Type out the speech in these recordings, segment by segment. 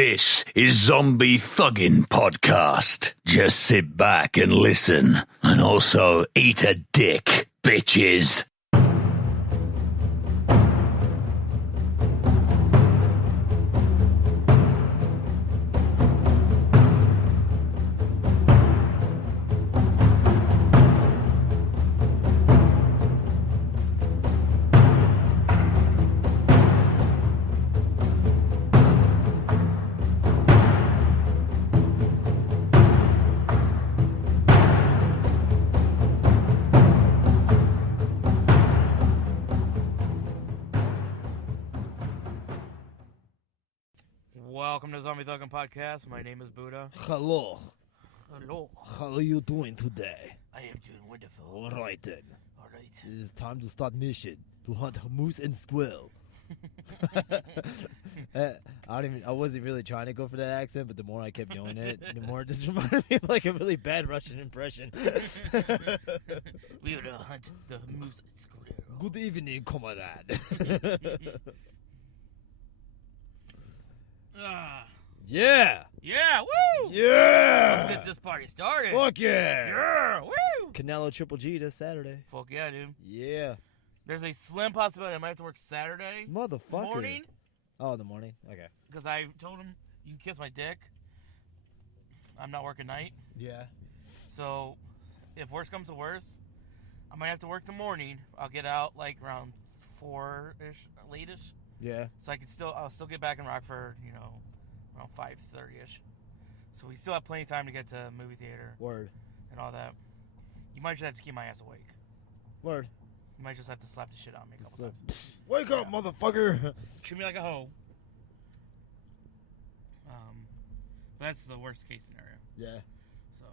This is Zombie Thuggin' Podcast. Just sit back and listen, and also eat a dick, bitches. Welcome to Zombie Thuggin' Podcast. My name is Buddha. Hello. Hello. How are you doing today? I am doing wonderful. All right then. All right. It is time to start mission to hunt moose and squirrel. I wasn't really trying to go for that accent, but the more I kept doing it, the more it just reminded me of like a really bad Russian impression. We will hunt the moose and squirrel. Good evening, comrade. Yeah. Yeah, woo! Yeah. Let's get this party started. Fuck yeah. Yeah, woo! Canelo Triple G this Saturday. Fuck yeah, dude. Yeah. There's a slim possibility I might have to work Saturday Motherfucker. morning. Oh, in the morning? Okay. Because I told him, you can kiss my dick. I'm not working night. Yeah. So, if worse comes to worse, I might have to work the morning. I'll get out like around 4-ish, late-ish. Yeah. So I'll still get back in Rockford, around 5:30ish. So we still have plenty of time to get to movie theater. Word. And all that. You might just have to keep my ass awake. Word. You might just have to slap the shit out of me a couple times. Wake up, motherfucker! Treat me like a hoe. That's the worst case scenario. Yeah. So.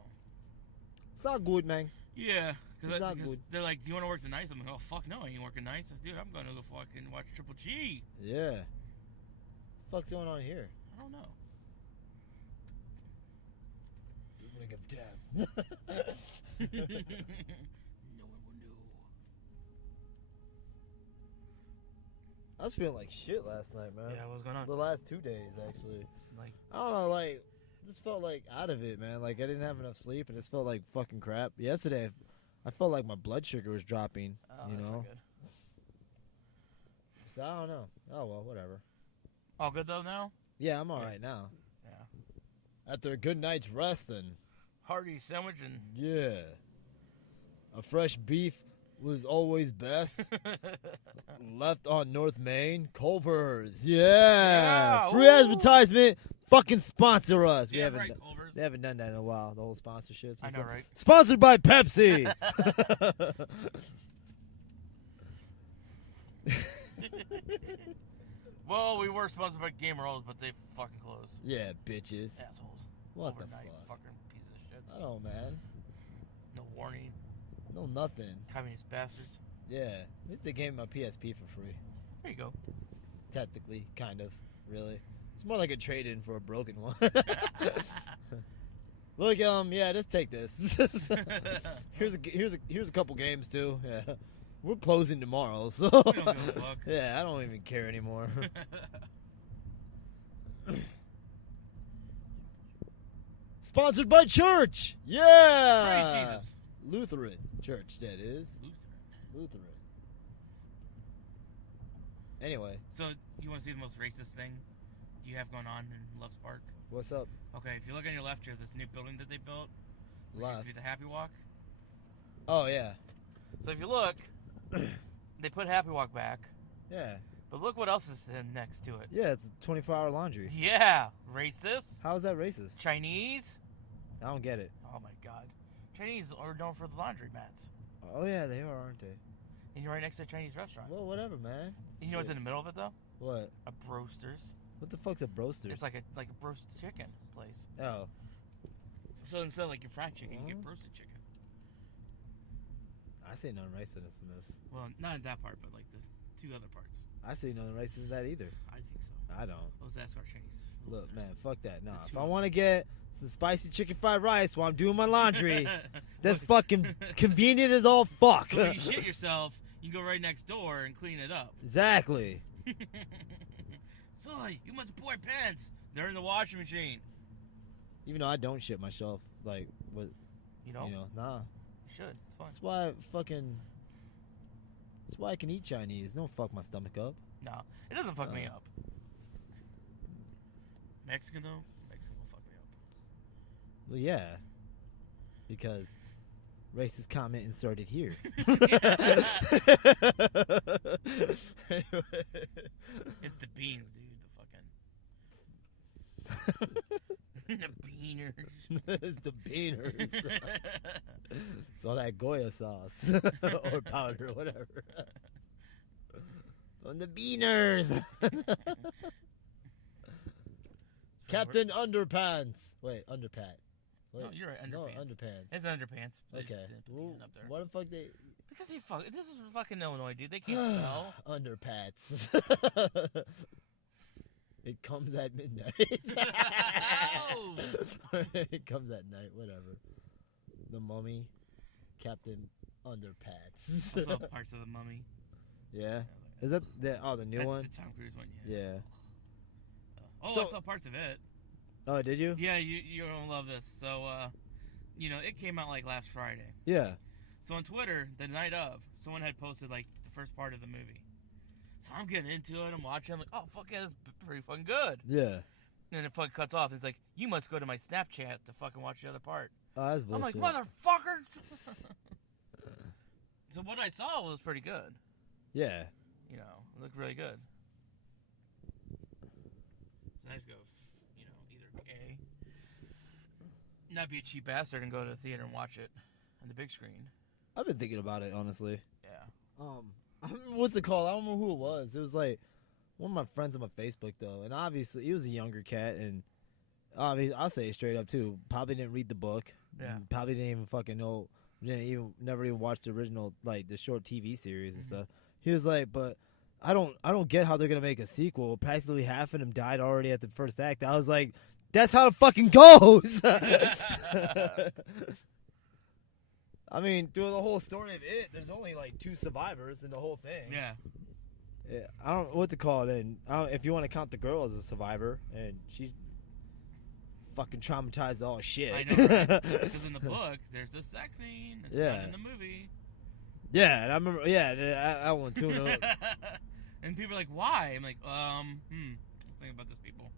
It's all good, man. Yeah. It's all Because good. they're like, do you want to work the nights? I'm like, oh, fuck no, I ain't working nights. I said, dude, I'm going to go fucking watch Triple G. Yeah. What the fuck's going on here? I don't know. Ring of death. No one will know. I was feeling like shit last night, man. Yeah, what's going on? The last 2 days, actually. Like, I don't know, like, just felt like out of it, man. Like, I didn't have enough sleep, and it felt like fucking crap. Yesterday, I felt like my blood sugar was dropping, you that's know? not good. So, I don't know. Oh, well, whatever. All good though now? Yeah, I'm alright now. Yeah. After a good night's rest, and Hearty sandwich and yeah. A fresh beef was always best. Left on North Main, Culver's. Yeah. Free ooh. advertisement. Fucking sponsor us. yeah, we right, haven't Culver's. they haven't done that in a while. The whole sponsorships. I and know, stuff. right? Sponsored by Pepsi. Well, we were sponsored by Gamer Olds, but they fucking closed. Yeah, bitches. Assholes. What Overnight the fuck? fucking piece of shit. I don't know, man. No warning. No nothing. Communist bastards. Yeah. At least they gave me my PSP for free. There you go. Technically, kind of, really. It's more like a trade-in for a broken one. Look, yeah, just take this. here's a couple games too. Yeah, we're closing tomorrow, so We don't give a fuck. yeah, I don't even care anymore. Sponsored by church. Yeah, Praise Jesus. Lutheran church. That is Lutheran. Anyway, So, you want to see the most racist thing you have going on in Love's Park? what's up? Okay, if you look on your left here, this new building that they built, which used Left. to be the Happy Walk. Oh yeah, So if you look, they put Happy Walk back, yeah, but look what else is next to it. yeah. It's a 24-hour laundry. Yeah, racist. How is that racist? Chinese. I don't get it. Oh my God, Chinese are known for the laundry mats, Oh yeah, they are, aren't they? and you're right next to a Chinese restaurant. Well, whatever, man. You know what's in Shit. the middle of it though? What? A Broasters. What the fuck's a broaster? It's like a roast chicken place. Oh, So instead of like your fried chicken, you Mhm. get roasted chicken. I see none racist in this. Well, not in that part, but like the two other parts. I see none racist in that either. I think so. I don't. Those that's our Chinese. Look, roasters. man, fuck that. Nah, The if two I of want to get some spicy chicken fried rice while I'm doing my laundry, that's Look, fucking convenient as all fuck. So when you shit yourself, you go right next door and clean it up. Exactly. Soy, you must pour pants. They're in the washing machine. Even though I don't shit myself, like what? You know? Nah. You should. It's fun. That's why I can eat Chinese. Don't fuck my stomach up. No, it doesn't fuck me up. Mexican though, Mexican will fuck me up. Well, yeah, because racist comment inserted here. It's the beans, dude. The fucking the beaners. It's the beaners. It's all that Goya sauce or powder, whatever. On the beaners. Captain Underpants. Wait, Underpat. Wait, No, you're right. Underpants. No, Underpants. It's underpants. They Okay. just didn't put the Well, N up there. why the fuck they... Because this is fucking Illinois, dude. They can't spell. Underpants. It comes at midnight. Oh! It comes at night, whatever. The Mummy, Captain Underpants. I saw parts of the Mummy. Yeah. Is that the new That's one? the Tom Cruise one, Yeah. Oh, So- I saw parts of it. Oh, did you? Yeah, you're gonna love this. So, it came out like last Friday. Yeah. So on Twitter, the night of, someone had posted like the first part of the movie. So I'm getting into it. I'm watching. I'm like, oh fuck yeah, this is pretty fucking good. Yeah. And then it fucking cuts off. It's like, you must go to my Snapchat to fucking watch the other part. Oh, that's bullshit. I'm like, motherfuckers. So what I saw was pretty good. Yeah. It looked really good. So I just go, either A, not be a cheap bastard and go to the theater and watch it on the big screen. I've been thinking about it, honestly. Yeah. I don't remember what's it called. I don't know who it was. It was like one of my friends on my Facebook, though. And obviously, he was a younger cat. And I'll say it straight up, too. Probably didn't read the book. Yeah. Probably didn't even fucking know. Never even watched the original, like, the short TV series and stuff. He was like, but I don't get how they're going to make a sequel. Practically half of them died already at the first act. I was like, that's how it fucking goes. I mean, through the whole story of it, there's only like 2 survivors in the whole thing. Yeah. I don't know what to call it. And if you want to count the girl as a survivor, and she's fucking traumatized all shit. I know, right? Because in the book, there's this sex scene. It's not in the movie. Yeah, and I remember. Yeah, I want to know. And people are like, "Why?" I'm like, let's think about this, people.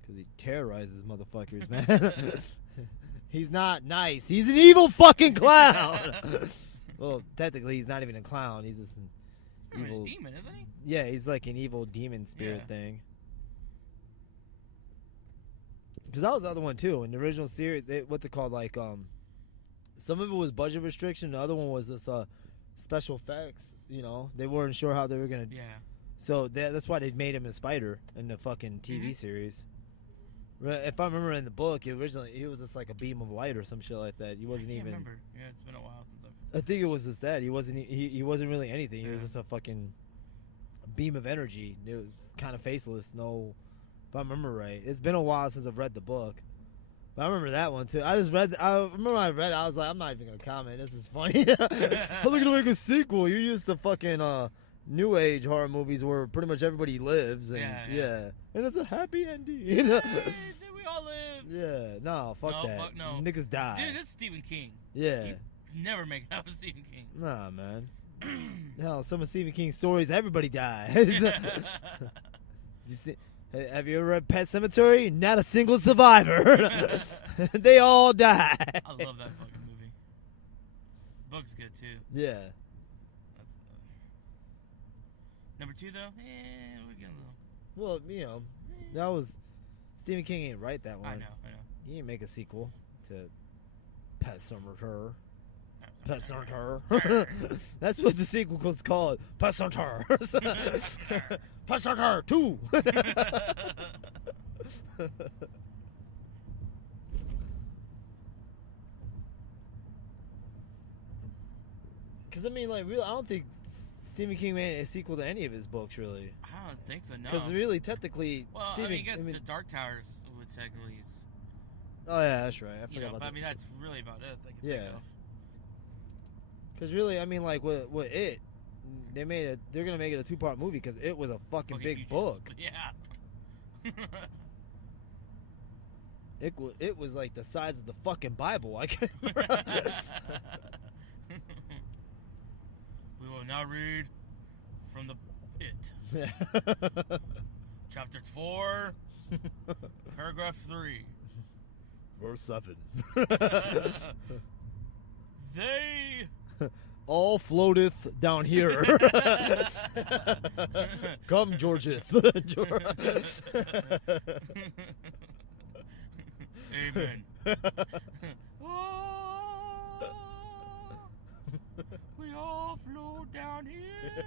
Because he terrorizes motherfuckers, man. He's not nice. He's an evil fucking clown. Well, technically, he's not even a clown. He's just an evil a demon, isn't he? Yeah, he's like an evil demon spirit thing. Because that was the other one too. In the original series, what's it called? Like, some of it was budget restriction. The other one was this special effects. They weren't sure how they were gonna. Yeah. So that's why they made him a spider in the fucking TV series. If I remember in the book, originally he was just like a beam of light or some shit like that. He wasn't I can't even. remember. Yeah, it's been a while since I think it was just that. He wasn't. He wasn't really anything. He was just a fucking beam of energy. It was kind of faceless. No, if I remember right. It's been a while since I've read the book, but I remember that one too. I remember when I read it. I was like, I'm not even gonna comment. This is funny. How are they gonna make a sequel? You're used to fucking new age horror movies where pretty much everybody lives and and it's a happy ending. Hey, we all lived. Yeah, no, fuck that. Fuck no. Niggas die. Dude, this is Stephen King. Yeah. You never make it up with Stephen King. Nah, man. Hell, some of Stephen King's stories, everybody dies. Have you ever read Pet Sematary? Not a single survivor. They all die. I love that fucking movie. The book's good too. Yeah. That's, number 2 though, we're getting a Well, little. that was Stephen King ain't write that one. I know. He didn't make a sequel to Pet Sematary. Pet Sematary. That's what the sequel was called. Pet Sematary. Pet Sematary 2. Because, I mean, like, really, I don't think Stephen King made a sequel to any of his books, really. I don't think so, no. Because, really, technically, well, Stephen... I guess the Dark Towers would technically... Oh, yeah, that's right. I forgot about but that. I mean, that's really about it. Yeah. Because, really, I mean, like, with it, they're going to make it a 2-part movie because it was a fucking big book. Yeah. It was like the size of the fucking Bible. I can't remember. We will now read from the pit. Chapter 4, paragraph 3. Verse 7. They all floateth down here. Come, Georgeth. Amen. Oh, we all float down here.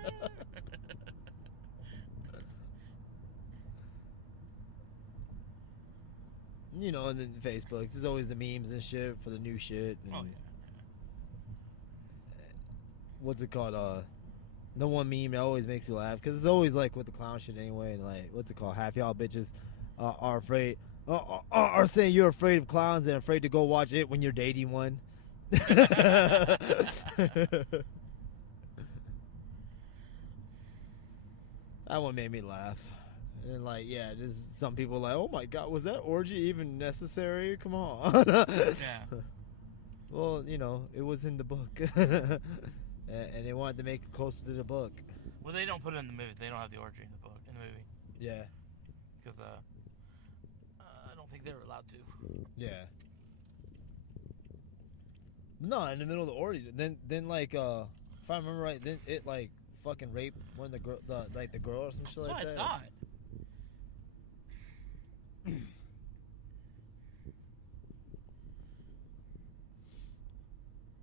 You know, and then Facebook, there's always the memes and shit for the new shit. And Oh, yeah. what's it called? The one meme that always makes you laugh, because it's always like with the clown shit anyway. And like, what's it called? Half y'all bitches are afraid, are saying you're afraid of clowns and afraid to go watch it when you're dating one. That one made me laugh. And like, yeah, there's some people like, oh my god, was that orgy even necessary? Come on. Yeah. Well, you know, it was in the book. And they wanted to make it closer to the book. Well, they don't put it in the movie. They don't have the orgy in the book, in the movie. Yeah. Because, I don't think they were allowed to. Yeah. No, in the middle of the orgy. Then like, if I remember right, then it like fucking raped one of the girl, the girl or some shit That's like what that. I thought.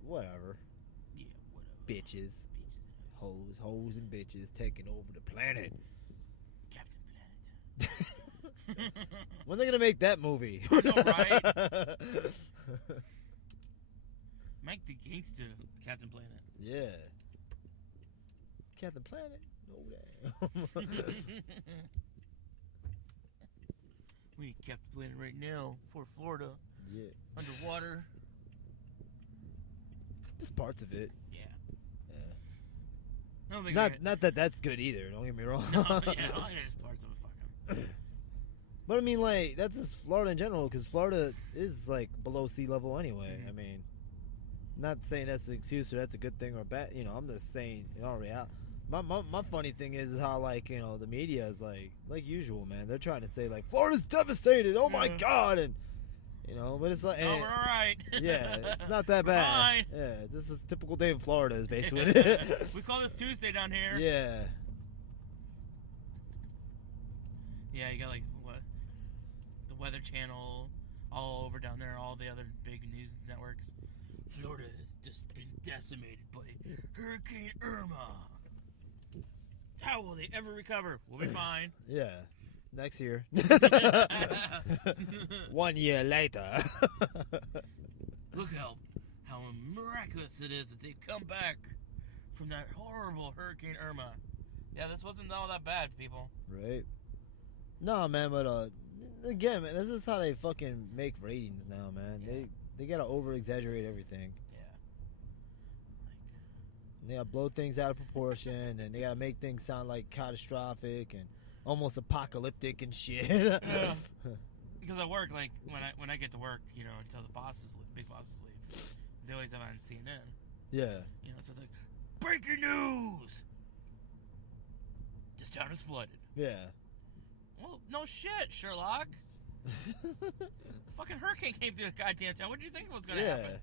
Whatever. Yeah, whatever. Bitches. Hoes and bitches taking over the planet. Captain Planet. When are they gonna make that movie? I know, right? Make the gangsta Captain Planet. Yeah. Captain Planet? No damn. We need Captain Planet right now for Florida. Yeah. Underwater. Just parts of it. Yeah. Yeah. I don't think Not that that's good either. Don't get me wrong. No, yeah, just parts of it. Fucking. But I mean, like, that's just Florida in general, because Florida is like below sea level anyway. Mhm. I mean, not saying that's an excuse or that's a good thing or bad. You know, I'm just saying, in all reality. My funny thing is how, like, you know, the media is like usual, man. They're trying to say like Florida's devastated. Oh my god, and you know, but it's like, Oh, we're all right. yeah, it's not that We're bad. fine. Yeah, this is a typical day in Florida, is basically. We call this Tuesday down here. Yeah. Yeah, you got like what, the Weather Channel, all over down there, all the other big news networks. Florida has just been decimated by Hurricane Irma. How will they ever recover? We'll be fine. Yeah. Next year. 1 year later. Look how miraculous it is that they've come back from that horrible Hurricane Irma. Yeah, this wasn't all that bad, people. Right. No, man, but again, man, this is how they fucking make ratings now, man. Yeah. They gotta over exaggerate everything. Yeah. They gotta blow things out of proportion, and they gotta make things sound like catastrophic and almost apocalyptic and shit. Yeah. Because I work, like, when I get to work, you know, until the big bosses leave, they always have on CNN. Yeah. You know, so it's like, breaking news! This town is flooded. Yeah. Well, no shit, Sherlock. Fucking hurricane came through the goddamn town. What did you think was gonna happen?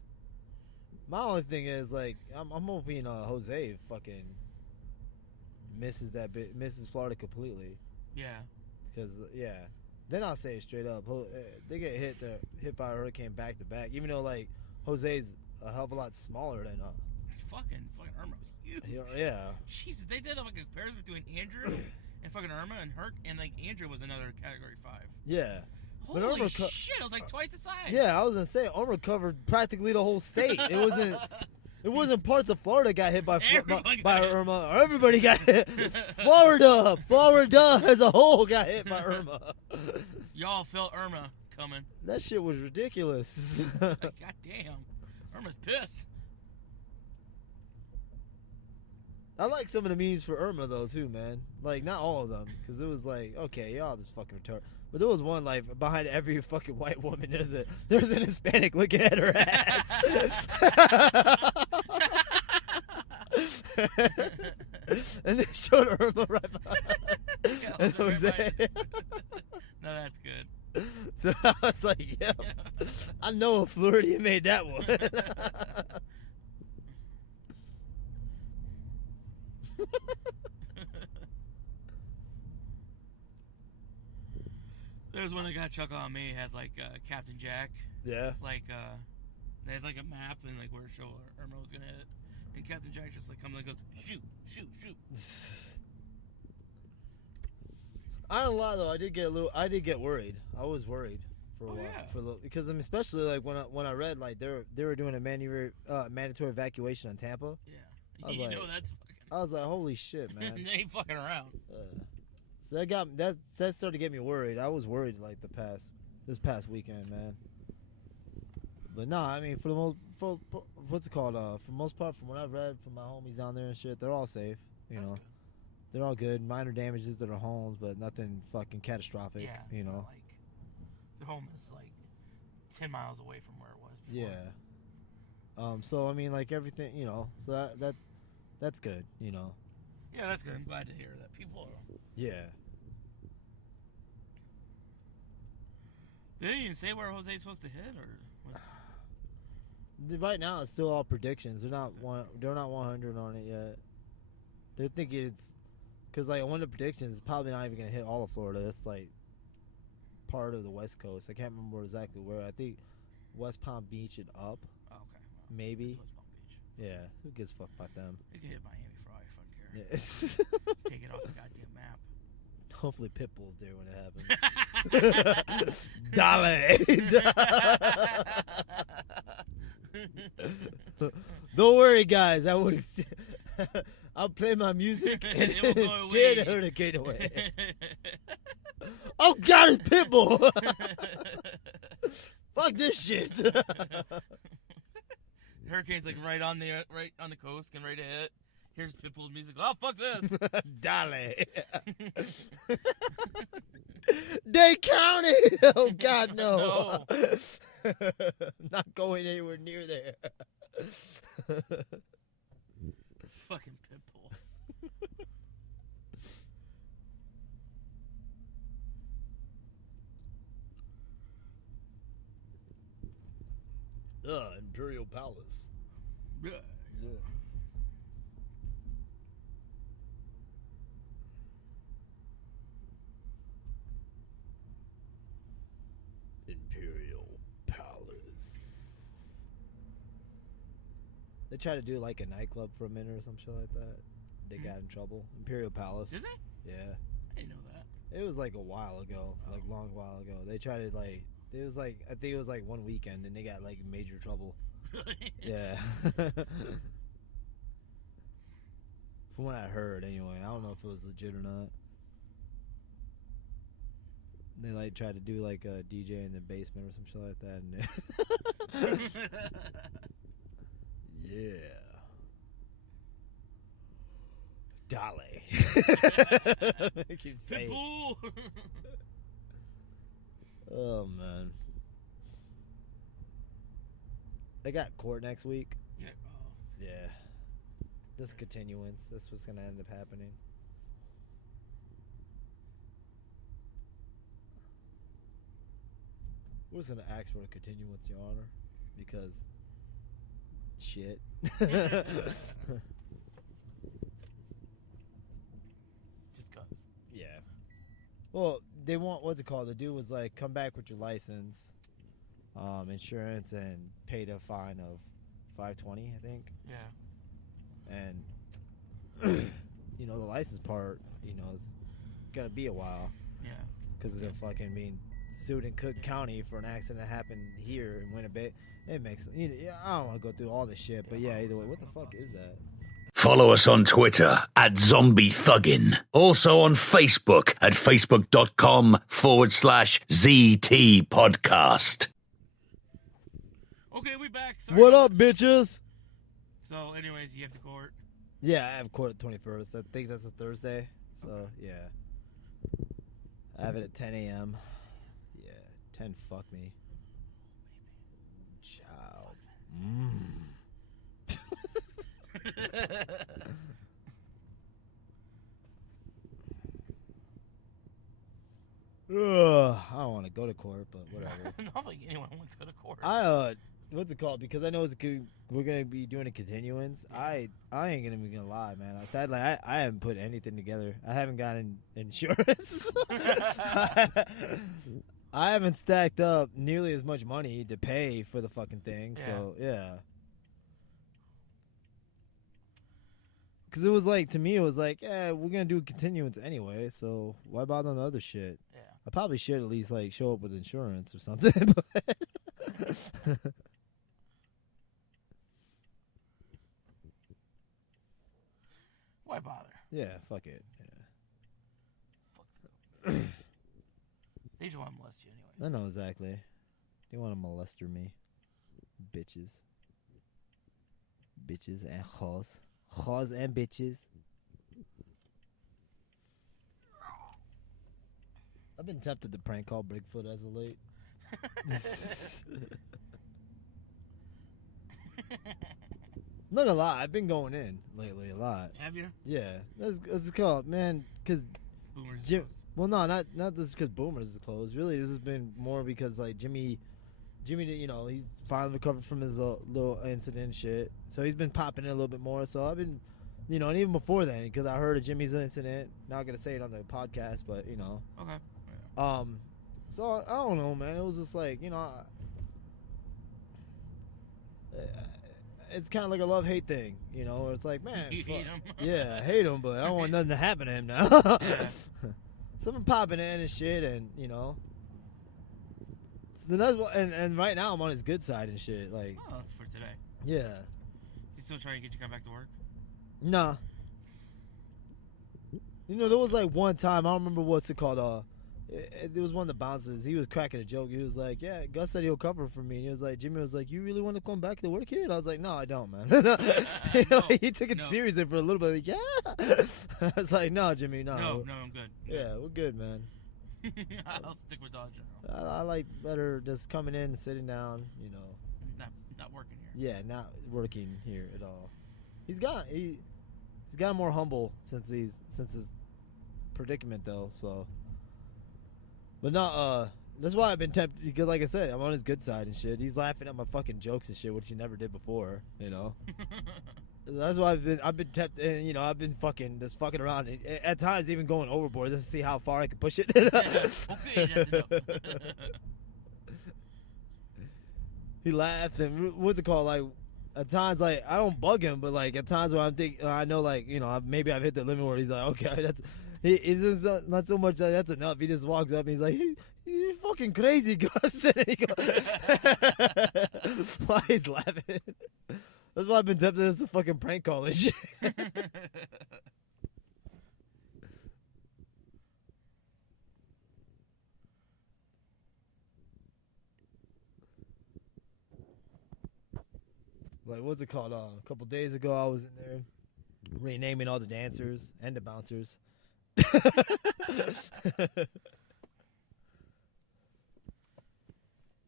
My only thing is, like, I'm hoping Jose fucking misses Florida completely. Yeah. Because, yeah. Then I'll say it straight up. They get hit by a hurricane back to back. Even though, like, Jose's a hell of a lot smaller than Fucking Irma was huge. yeah. Jesus, they did like a comparison between Andrew and fucking Irma and like Andrew was another category 5. Yeah. But Holy Irma shit! It was like twice the size. Yeah, I was gonna say Irma covered practically the whole state. It wasn't parts of Florida got hit by Irma. Everybody got hit. Florida as a whole got hit by Irma. Y'all felt Irma coming. That shit was ridiculous. Like, God damn, Irma's pissed. I like some of the memes for Irma though too, man. Like not all of them, because it was like, okay, y'all just fucking retarded. But there was one, like, behind every fucking white woman, there's an Hispanic looking at her ass. And they showed Irma right behind. And Jose. No, that's good. So I was like, yeah, I know a Floridian made that one. There was one that got Chuck on me. Had like Captain Jack. Yeah. Like they had like a map and like where to show Irma was gonna hit. And Captain Jack just like comes and goes, shoot, shoot, shoot. I don't lie though. I did get worried. I was worried for a while. Yeah. Because I mean, especially like when I read like they were doing a mandatory evacuation on Tampa. Yeah. I was You like, know that's fucking. I was like, holy shit, man. They ain't fucking around. So that started to get me worried. I was worried like this past weekend, man. But no, I mean for what's it called? For the most part, from what I've read from my homies down there and shit, they're all safe. You know, good. they're all good. Minor damages to their homes, but nothing fucking catastrophic. Yeah. You know. Like their home is like 10 miles away from where it was before. Yeah. So I mean, like everything, you know. So that's good. You know. Yeah, that's good. I'm glad to hear that people are. Yeah. They didn't even say where Jose's supposed to hit, or Right now, it's still all predictions. They're not 100 on it yet. They're thinking it's because like one of the predictions is probably not even gonna hit all of Florida. It's like part of the West Coast. I can't remember exactly where. I think West Palm Beach and up. oh, okay, well, Maybe. it's West Palm Beach. Yeah. Who gives a fuck about them? They can hit Miami for all I fucking care. Yeah. Take it off the goddamn map. Hopefully Pitbull's there when it happens. Dale. Don't worry, guys. I'll play my music and It will go scare away. the hurricane away. Oh God, it's Pitbull. Fuck this shit. Hurricane's like right on the coast, getting ready to hit. Here's Pitbull's music. Oh, fuck this. Dale. Dade County. Oh God, no. Not going anywhere near there. Fucking Pitbull. Imperial Palace. Yeah. Yeah. Imperial Palace. They tried to do like a nightclub for a minute or some shit like that. They got in trouble. Imperial Palace. Did they? Yeah. I didn't know that. It was like a while ago, like long while ago. They tried to like, it was like, I think it was like one weekend and they got like major trouble. Really? Yeah. From what I heard anyway. I don't know if it was legit or not. They like tried to do like a DJ in the basement or some shit like that. And yeah. Dale. I keep saying. Pitbull. Oh man. They got court next week. Yeah. Oh. Yeah. This continuance. That's what's gonna end up happening. We're just gonna ask for a continuance, Your Honor, because shit. Just cuz. Yeah. Well, they want what's it called? The dude was like, come back with your license, insurance, and pay the fine of $520, I think. Yeah. And you know the license part, you know, it's gonna be a while. Yeah. Because of the fucking being sued in Cook County for an accident that happened here in Winnipeg. It makes yeah, I don't want to go through all this shit, but yeah, either way, what the fuck is that? Follow us on Twitter at Zombie Thuggin. Also on Facebook at facebook.com/ZT Podcast. Okay, we back. Sorry What about up, bitches? So, anyways, you have to court. Yeah, I have court at 21st. I think that's a Thursday. So yeah, I have it at 10 a.m. 10, fuck me. Child. Ugh, I don't want to go to court, but whatever. I don't think anyone wants to go to court. What's it called? Because I know we're gonna be doing a continuance. Yeah. I ain't gonna lie, man. Sadly, I haven't put anything together. I haven't gotten insurance. I haven't stacked up nearly as much money to pay for the fucking thing. Yeah. So yeah. Because it was like, to me, it was like, yeah, we're gonna do a continuance anyway. So why bother on the other shit? Yeah. I probably should at least like show up with insurance or something. But Why bother? yeah, fuck it. Fuck them. They just want to molest you I anyways. know exactly. They want to molester me. Bitches. Bitches and hoes. Hoes and bitches. I've been tempted to prank call Bigfoot as of late. Not a lot. I've been going in lately a lot. Have you? Yeah. That's called, man, because Boomers. Jim. Well, no, not just because Boomers is closed. Really, this has been more because like Jimmy, you know, he's finally recovered from his little incident and shit. So he's been popping in a little bit more. So I've been, you know, and even before then, because I heard of Jimmy's incident. Not gonna say it on the podcast, but you know. Okay. So I don't know, man. It was just like, you know, it's kind of like a love-hate thing, you know. Where it's like, man, You fuck. hate him. Yeah, I hate him, but I don't want nothing to happen to him now. Yeah. Something popping in and shit, and you know. Then that's what, and right now I'm on his good side and shit. Like, Oh, for today. yeah, He's still trying to get you to come back to work? nah. You know, there was like one time, I don't remember what's it called. It was one of the bouncers. He was cracking a joke. He was like, "Yeah, Gus said he'll cover for me." And he was like, Jimmy was like, "You really want to come back to work here?" And I was like, "No, I don't, man." He took it No. seriously for a little bit. Like, yeah, I was like, "No, Jimmy, no." No, I'm good. Yeah, we're good, man. I'll stick with Dollar General. I like better just coming in, sitting down, you know. Not working here. Yeah, not working here at all. He's gotten more humble since his predicament though. So, but no, that's why I've been tempted because, like I said, I'm on his good side and shit. He's laughing at my fucking jokes and shit, which he never did before. You know, that's why I've been tempted. And, you know, I've been just fucking around. At times, even going overboard just to see how far I can push it. Okay, that's enough. He laughs and what's it called? Like at times, like I don't bug him, but like at times where I'm thinking, I know, like you know, maybe I've hit the limit where he's like, okay, that's he's just not so much that's enough. He just walks up and he's like, you're fucking crazy, Gus. And he goes, why he's laughing? That's why I've been tempted to fucking prank call and shit. Like, what's it called? A couple days ago, I was in there renaming all the dancers and the bouncers.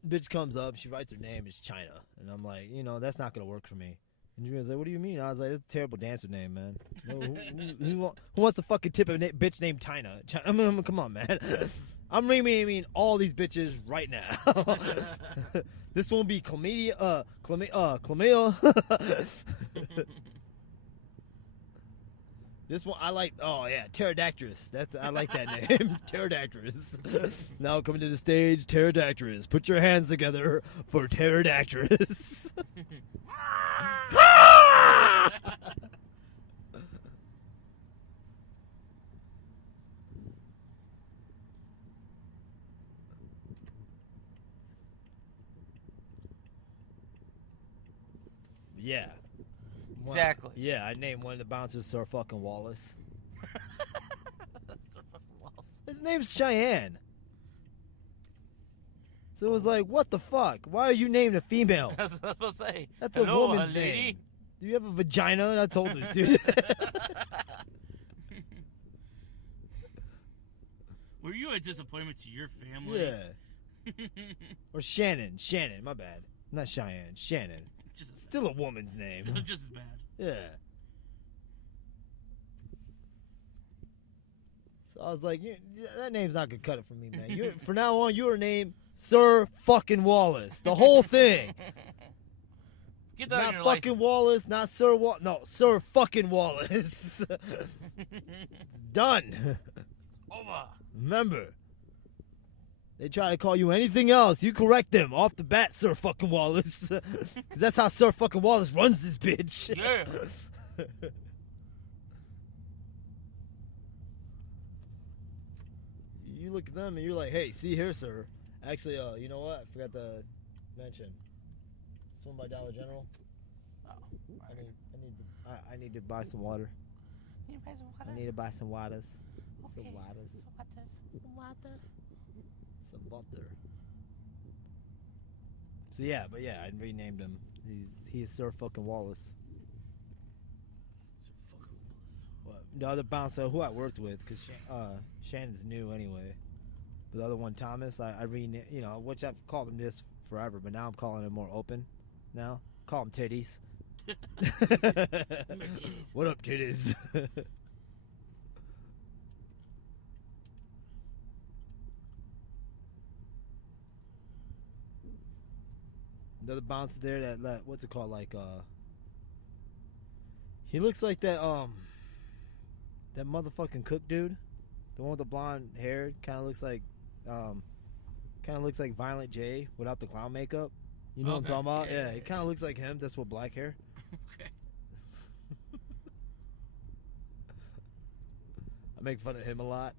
Bitch comes up, she writes her name, it's China. And I'm like, you know, that's not going to work for me. And she was like, what do you mean? I was like, that's a terrible dancer name, man. No, who wants to fucking tip a bitch named China? I mean, come on, man. I'm renaming all these bitches right now. This won't be chlamydia. This one I like. Oh yeah, pterodactylus. I like that name, pterodactylus. Now coming to the stage, pterodactylus. Put your hands together for pterodactylus. Yeah. Exactly. Yeah, I named one of the bouncers Sir fucking Wallace. His name's Cheyenne. So it was like, what the fuck? Why are you named a female? That's what I was supposed to say. That's Hello, a woman's lady. name. Do you have a vagina? That's oldest, dude. Were you a disappointment to your family? Yeah. Or Shannon. Shannon, my bad. Not Cheyenne. Shannon. Still a woman's name. Still just as bad. Yeah. So I was like, that name's not gonna cut it for me, man. For now on, you are named Sir fucking Wallace. The whole thing. Get that not on your fucking license. Wallace, not Sir No, Sir fucking Wallace. It's done. Over. Remember, they try to call you anything else, you correct them off the bat, Sir fucking Wallace. Because that's how Sir fucking Wallace runs this bitch. Yeah. You look at them and you're like, hey, see here, sir. Actually, you know what? I forgot to mention. Swim by Dollar General. Oh, I need to buy some water. You buy some water? I need to buy some waters. Okay. Some waters. Some water. Some butter. So yeah, I renamed him. He's Sir fucking Wallace. What? The other bouncer who I worked with, because Shannon's new anyway. But the other one, Thomas, I renamed, which I've called him this forever, but now I'm calling him more open. Now call him Titties. What up, Titties? Another bouncer there that what's it called, like he looks like that motherfucking cook dude, the one with the blonde hair. Kind of looks like Violent J without the clown makeup. You know what I'm talking about? Yeah, he kind of looks like him. That's with black hair. Okay. I make fun of him a lot.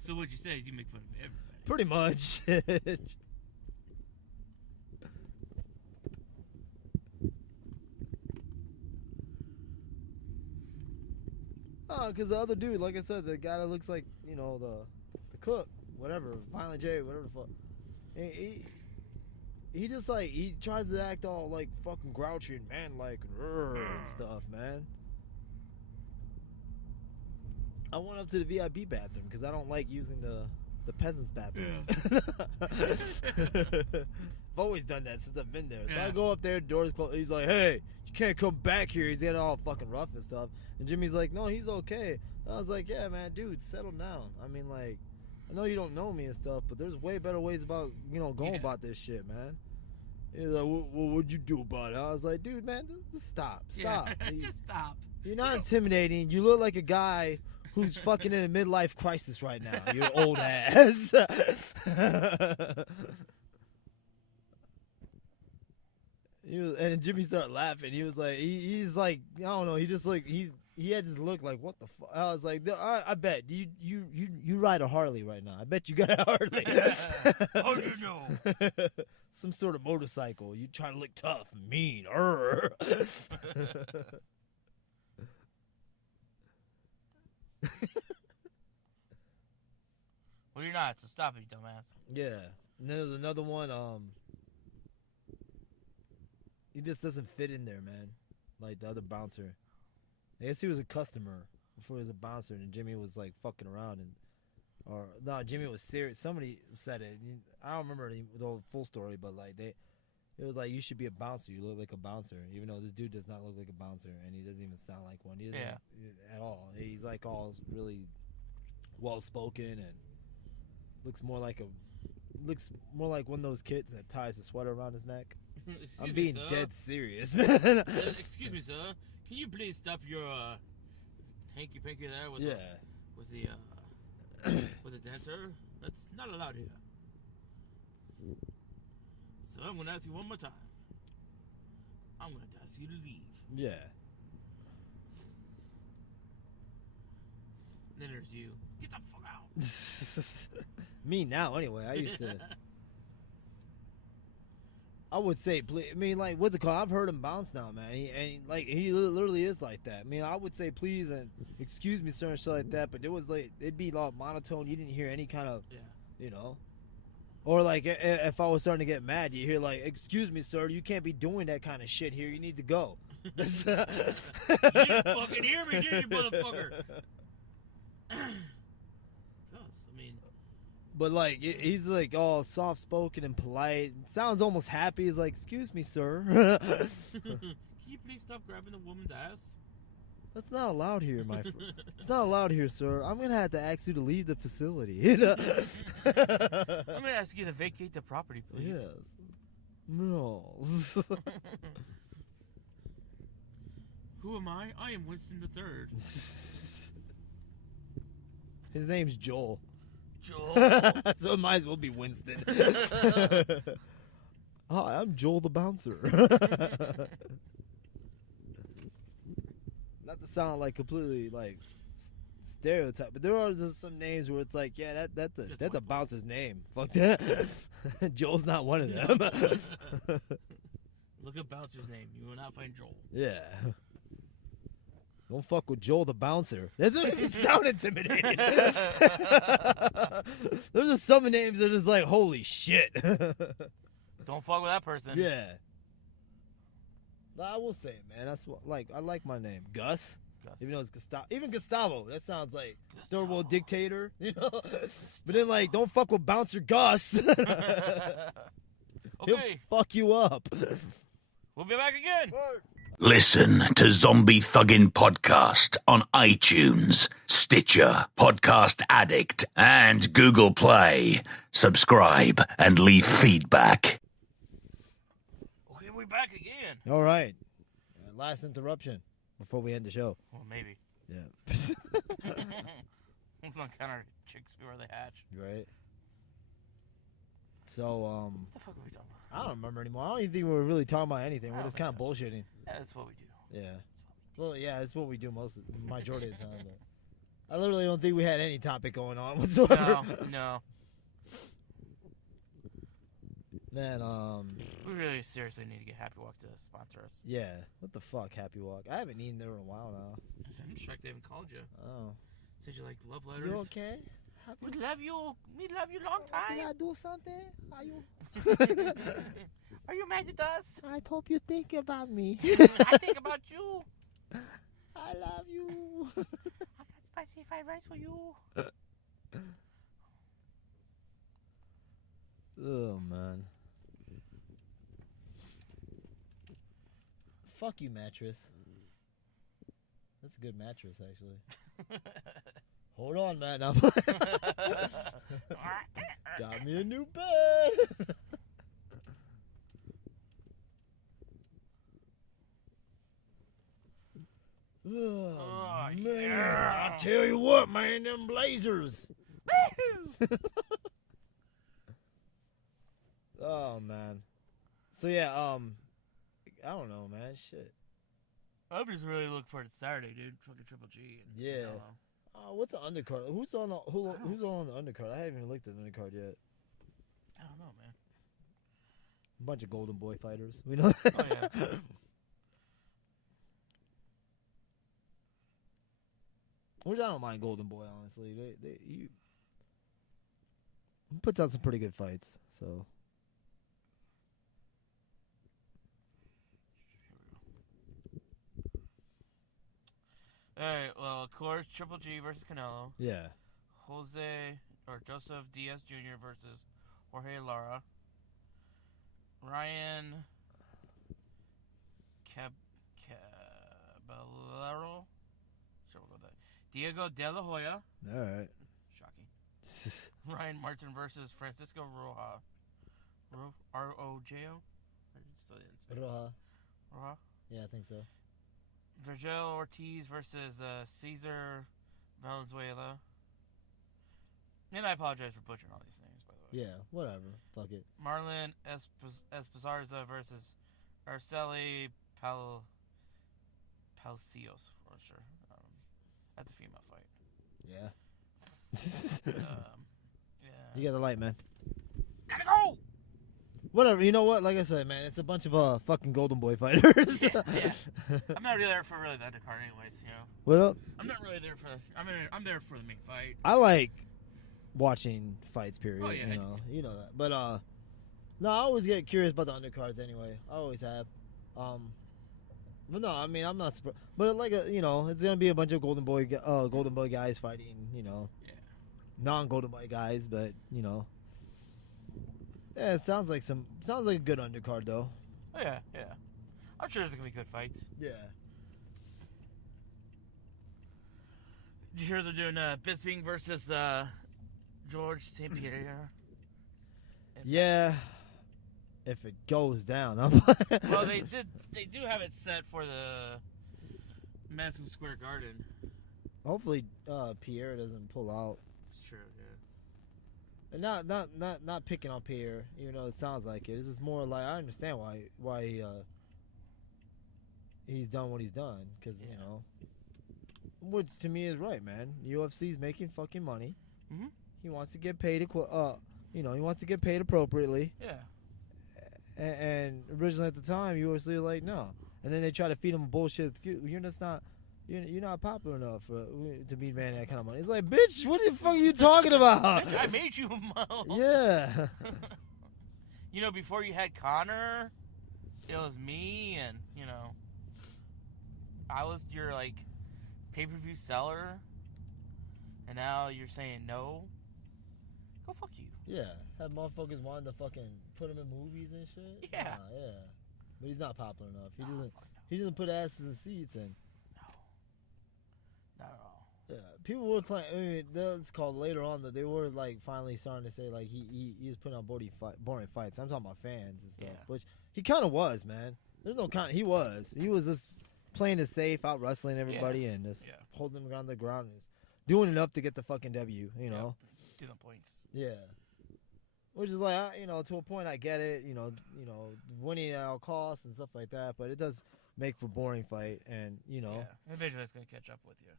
So what you say is you make fun of everybody. Pretty much. Oh, because the other dude, like I said, the guy that looks like, the cook, whatever, Violent J, whatever the fuck. He just, like, he tries to act all, like, fucking grouchy and man-like and stuff, man. I went up to the VIP bathroom because I don't like using the peasant's bathroom. Yeah. I've always done that since I've been there. So I go up there, doors closed. He's like, hey, you can't come back here. He's getting all fucking rough and stuff. And Jimmy's like, no, he's okay. And I was like, yeah, man, dude, settle down. I mean, like, I know you don't know me and stuff, but there's way better ways about, going about this shit, man. He's like, what'd you do about it? I was like, dude, man, just stop. Yeah, just stop. You're not intimidating. You look like a guy who's fucking in a midlife crisis right now. You're old ass. And Jimmy started laughing. He was like, he's like, I don't know. He just like he had this look like, what the fuck? I was like, I bet you ride a Harley right now. I bet you got a Harley. How'd you know? Some sort of motorcycle. You trying to look tough, mean. Well, you're not, so stop it, you dumbass. Yeah. And then there's another one, he just doesn't fit in there, man. Like the other bouncer. I guess he was a customer before he was a bouncer, and Jimmy was like fucking around, Jimmy was serious. Somebody said it. I don't remember the whole full story, but like it was like, you should be a bouncer. You look like a bouncer, even though this dude does not look like a bouncer, and he doesn't even sound like one. He doesn't at all. He's like all really well spoken and looks more like one of those kids that ties a sweater around his neck. I'm being dead serious, man. Excuse me, sir. Can you please stop your hanky-panky there with the dancer? That's not allowed here. So I'm going to ask you one more time. I'm going to ask you to leave. Yeah. Then there's you. Get the fuck out. Me now, anyway. I used to. I would say, please. I mean, like, what's it called? I've heard him bounce now, man. He literally is like that. I mean, I would say please and excuse me, sir, and shit like that. But it was like, it'd be like monotone. You didn't hear any kind of, Or like, if I was starting to get mad, you hear like, excuse me, sir, you can't be doing that kind of shit here. You need to go. You didn't fucking hear me, did you, motherfucker? But like he's like all soft spoken and polite. Sounds almost happy. He's like, "Excuse me, sir." Can you please stop grabbing the woman's ass? That's not allowed here, my friend. It's not allowed here, sir. I'm gonna have to ask you to leave the facility. I'm gonna ask you to vacate the property, please. Yes. No. Who am I? I am Winston the Third. His name's Joel. Joel. So it might as well be Winston. Hi, I'm Joel the Bouncer. Not to sound like completely like stereotype, but there are just some names where it's like, yeah, that's a bouncer's name. Fuck that. Joel's not one of them. Look at Bouncer's name. You will not find Joel. Yeah. Don't fuck with Joel the Bouncer. That doesn't even sound intimidating. There's just some names that are just like, holy shit. Don't fuck with that person. Yeah. I will say it, man. That's what, like, I like my name, Gus. Even though it's Gustavo. Even Gustavo, that sounds like third world dictator, you know. But then, like, don't fuck with Bouncer Gus. He'll Okay. fuck you up. We'll be back again. Listen to Zombie Thuggin' Podcast on iTunes, Stitcher, Podcast Addict, and Google Play. Subscribe and leave feedback. Okay, we're back again. All right. Last interruption before we end the show. Well, maybe. Yeah. Let's not count our chicks before they hatch. Right. So, What the fuck are we talking about? I don't remember anymore. I don't even think we were really talking about anything. We're just kind of bullshitting. Yeah, that's what we do. Yeah. Well, yeah, that's what we do majority of the time. But I literally don't think we had any topic going on whatsoever. No. Man, We really seriously need to get Happy Walk to sponsor us. yeah. What the fuck, Happy Walk? I haven't eaten there in a while now. I'm shocked they haven't called you. Oh. Said you like love letters. You okay? We love you. We love you long time. Did I do something? Are you? Are you mad at us? I hope you think about me. I think about you. I love you. I got spicy fried rice for you. Oh, man. Fuck you, mattress. That's a good mattress, actually. Hold on, man. Got me a new bed. Oh, man. yeah. I tell you what, man, them Blazers. Oh, man. So, yeah, I don't know, man. Shit. I'm just really looking forward to Saturday, dude. Fucking Triple G. And Yeah. What's the undercard? Who's on the undercard? I haven't even looked at the undercard yet. I don't know, man. A bunch of Golden Boy fighters. We know. Oh, yeah. Which I don't mind Golden Boy, honestly. He puts out some pretty good fights. So. Alright, well, of course, Triple G versus Canelo. Yeah. Joseph Diaz Jr. versus Jorge Lara. Ryan Caballero. Sure, we'll go with that. Diego De La Hoya. All right. Shocking. Ryan Martin versus Francisco Roja. R-O-J-O? Roja. Roja? Yeah, I think so. Virgil Ortiz versus Cesar Valenzuela. And I apologize for butchering all these names, by the way. Yeah, whatever. Fuck it. Marlon Esparza versus Arceli Palacios, for sure. That's a female fight. Yeah. Yeah. You got the light, man. Gotta go! Whatever. You know what? Like I said, man, it's a bunch of fucking Golden Boy fighters. Yeah. I'm not really there for the undercard, anyways. You know. What up? I'm not really there for. I'm there for the main fight. I like watching fights. Period. Oh, yeah, you know that. But no, I always get curious about the undercards. Anyway, I always have. But no, I mean I'm not. But like it's gonna be a bunch of Golden Boy guys fighting. You know. Yeah. non-Golden Boy guys, but you know, yeah, it sounds like a good undercard though. Oh, yeah. I'm sure there's gonna be good fights. Yeah. Did you hear they're doing Bisping versus George St. Pierre? Yeah. If it goes down, Well, they do have it set for the Madison Square Garden. Hopefully, Pierre doesn't pull out. It's true, yeah. And not picking on Pierre, even though it sounds like it. It's just more like I understand why he's done what he's done, because you know, which to me is right, man. UFC's making fucking money. Mm-hmm. He wants to get paid he wants to get paid appropriately. Yeah. And originally at the time, UFC was like no, and then they try to feed him bullshit. You're just not. You're not popular enough to be manning that kind of money. It's like, bitch, what the fuck are you talking about? Bitch, I made you mo. Yeah. You know, before you had Connor, it was me, and you know, I was your like pay-per-view seller, and now you're saying no. Go fuck you. Yeah, have motherfuckers wanting to fucking put him in movies and shit. Yeah. Nah, yeah. But he's not popular enough. No, fuck no. He doesn't put asses in seats, and not at all. yeah, people were claiming. I mean, that's called later on that they were like finally starting to say like he was putting on boring fights. I'm talking about fans and stuff, which he kind of was, man. There's no kind. He was just playing it safe, out wrestling everybody, and just holding them on the ground, and doing enough to get the fucking W. You know, do the points. Yeah. Which is like, you know, to a point I get it, you know, winning at all costs and stuff like that, but it does make for boring fight, and, you know. Yeah, eventually that's going to catch up with you.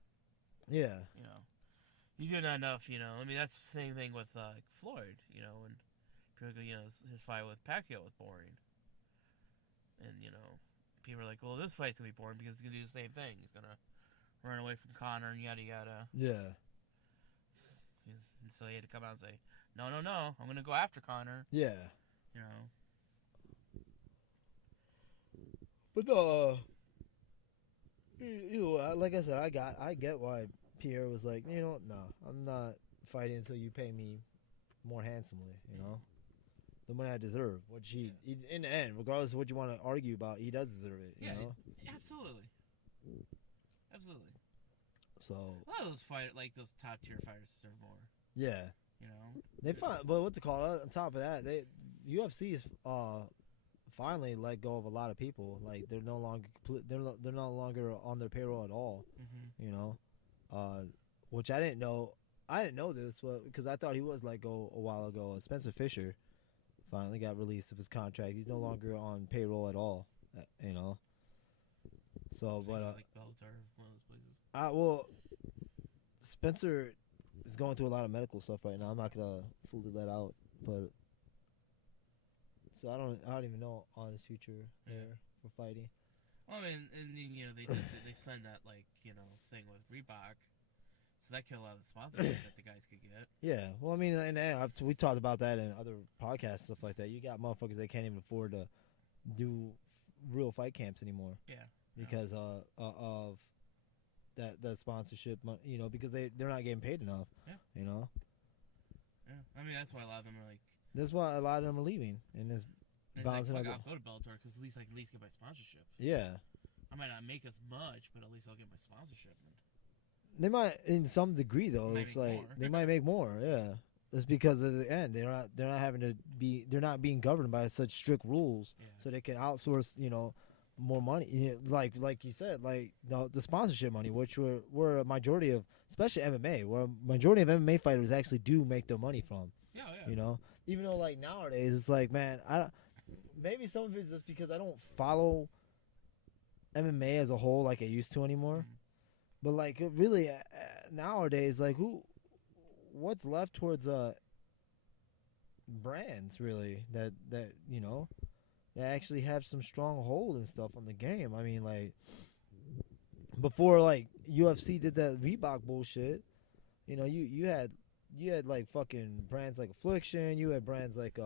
Yeah. You know, you do not enough, you know. I mean, that's the same thing with Floyd, you know, and people go, you know, his fight with Pacquiao was boring. And, you know, people are like, well, this fight's going to be boring because he's going to do the same thing. He's going to run away from Conor and yada yada. Yeah. And so he had to come out and say, no, I'm going to go after Conor. Yeah. You know. But you know, like I said, I get why Pierre was like, you know, no, I'm not fighting until you pay me more handsomely, you know, the money I deserve. Which he in the end, regardless of what you want to argue about, he does deserve it. You know? Absolutely. So a lot of those those top tier fighters deserve more. Yeah. You know, they but what to call it? On top of that, UFC is finally let go of a lot of people. Like they're no longer on their payroll at all. Mm-hmm. You know, which I didn't know. I didn't know this, because I thought he was let go a while ago. Spencer Fisher finally got released of his contract. He's no longer on payroll at all. You know. So, but like Bellator, one of those places. Spencer is going through a lot of medical stuff right now. I'm not gonna fully let out, but so I don't even know on his future there for fighting. Well, I mean, and you know they signed that thing with Reebok, so that killed a lot of the sponsorship that the guys could get. Yeah, well, I mean, and we talked about that in other podcasts, stuff like that. You got motherfuckers that can't even afford to do real fight camps anymore. Yeah. Because of that sponsorship, you know, because they're not getting paid enough. Yeah. You know. Yeah, I mean that's why a lot of them are like. That's why a lot of them are leaving, and it's bouncing. Like, I'll go to Bellator because at least I can get my sponsorship. Yeah. I might not make as much, but at least I'll get my sponsorship. They might, in some degree, though. It's like they might make more. Yeah. It's because at the end they're not having to be. They're not being governed by such strict rules, so they can outsource. You know. More money, you know, like you said, like the sponsorship money, which were a majority of, especially MMA, where a majority of MMA fighters actually do make their money from. Yeah. You know, even though like nowadays it's like, man, maybe some of it's just because I don't follow MMA as a whole like I used to anymore. Mm-hmm. But like really nowadays, like what's left towards brands really that you know. They actually have some strong hold and stuff on the game. I mean, like, before, like, UFC did that Reebok bullshit, you know, you had like, fucking brands like Affliction. You had brands like,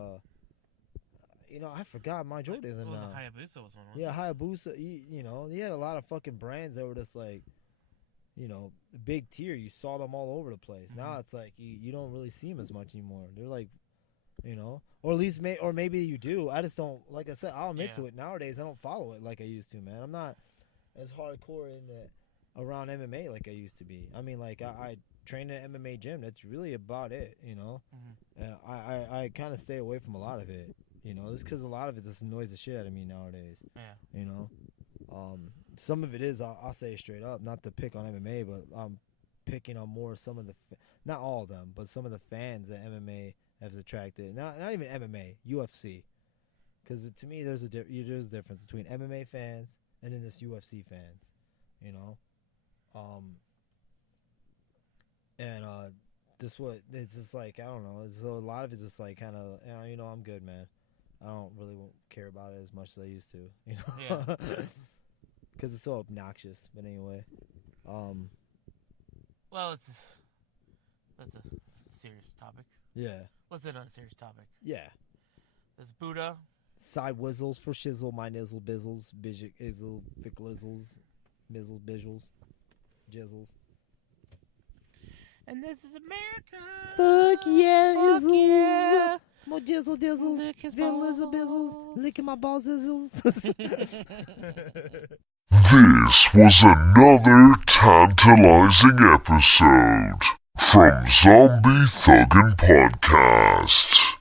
you know, I forgot majority of them now. Hayabusa was one. Yeah, Hayabusa, you know, he had a lot of fucking brands that were just, like, big tier, you saw them all over the place. Mm-hmm. Now it's like you don't really see them as much anymore. They're like, or at least or maybe you do. I just don't. Like I said, I'll admit to it. Nowadays, I don't follow it like I used to, man. I'm not as hardcore around MMA like I used to be. I mean, like I train in an MMA gym. That's really about it, Mm-hmm. I kind of stay away from a lot of it, just because a lot of it just annoys the shit out of me nowadays. Yeah. Some of it is, I'll say straight up, not to pick on MMA, but I'm picking on more some of the, not all of them, but some of the fans that MMA has attracted. Not even MMA, UFC. Because to me, there's a difference between MMA fans and then this UFC fans, it's just like, I don't know. So a lot of it's just like kind of, I'm good, man. I don't really care about it as much as I used to, Yeah. Because it's so obnoxious. But anyway, Well, that's a serious topic. yeah, What's it on a serious topic? yeah. There's Buddha. Side whizzles for shizzle, my nizzle bizzles, bizzle, izzle, ficklizzles, mizzle, bizzles, jizzles. And this is America. Fuck yeah, Fuck izzles. yeah. More jizzle dizzles, Lick his bizzle bizzles, balls. licking my balls izzles. This was another tantalizing episode from Zombie Thuggin' Podcast.